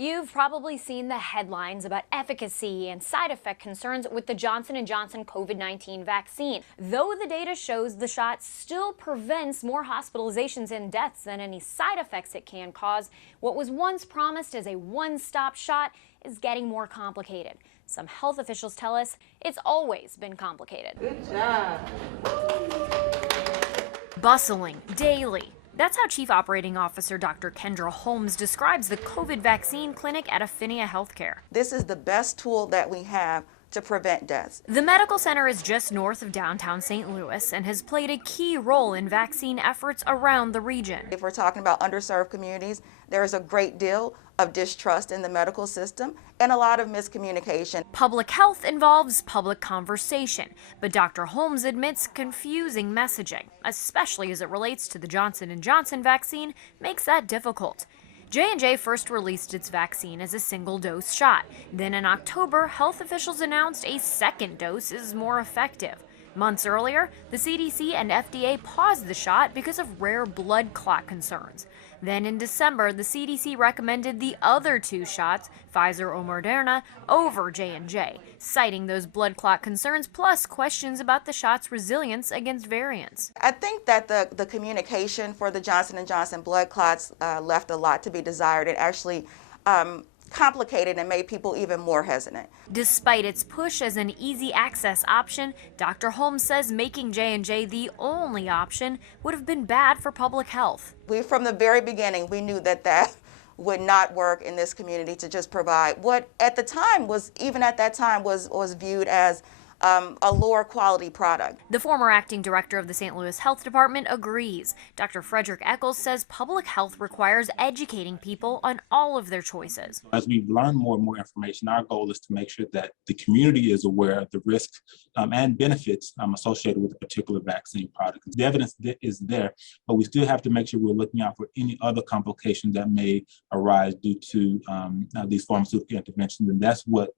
You've probably seen the headlines about efficacy and side effect concerns with the Johnson & Johnson COVID-19 vaccine. Though the data shows the shot still prevents more hospitalizations and deaths than any side effects it can cause, what was once promised as a one-stop shot is getting more complicated. Some health officials tell us it's always been complicated. Good job. Bustling daily. That's how Chief Operating Officer Dr. Kendra Holmes describes the COVID vaccine clinic at Affinia Healthcare. This is the best tool that we have to prevent deaths. The medical center is just north of downtown St. Louis and has played a key role in vaccine efforts around the region. If we're talking about underserved communities, there is a great deal of distrust in the medical system and a lot of miscommunication. Public health involves public conversation, but Dr. Holmes admits confusing messaging, especially as it relates to the Johnson & Johnson vaccine, makes that difficult. J&J first released its vaccine as a single-dose shot. Then in October, health officials announced a second dose is more effective. Months earlier, the CDC and FDA paused the shot because of rare blood clot concerns. Then in December, the CDC recommended the other two shots, Pfizer or Moderna, over J&J, citing those blood clot concerns plus questions about the shot's resilience against variants. I think that the communication for the Johnson & Johnson blood clots left a lot to be desired. It actually complicated and made people even more hesitant. Despite its push as an easy access option, Dr. Holmes says making J&J the only option would have been bad for public health. From the very beginning, we knew that would not work in this community to just provide what at the time was viewed as a lower quality product. The former acting director of the St. Louis Health Department agrees. Dr. Frederick Eccles says public health requires educating people on all of their choices. As we learn more and more information, our goal is to make sure that the community is aware of the risks and benefits associated with a particular vaccine product. The evidence is there, but we still have to make sure we're looking out for any other complications that may arise due to these pharmaceutical interventions, and that's what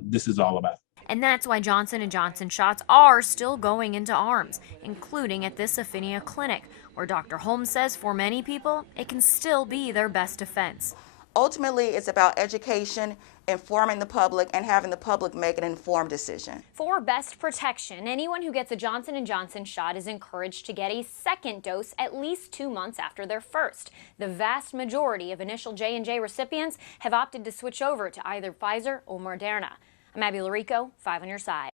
this is all about. And that's why Johnson & Johnson shots are still going into arms, including at this Affinia clinic, where Dr. Holmes says for many people, it can still be their best defense. Ultimately, it's about education, informing the public, and having the public make an informed decision. For best protection, anyone who gets a Johnson & Johnson shot is encouraged to get a second dose at least 2 months after their first. The vast majority of initial J&J recipients have opted to switch over to either Pfizer or Moderna. I'm Abby Larico, 5 on your side.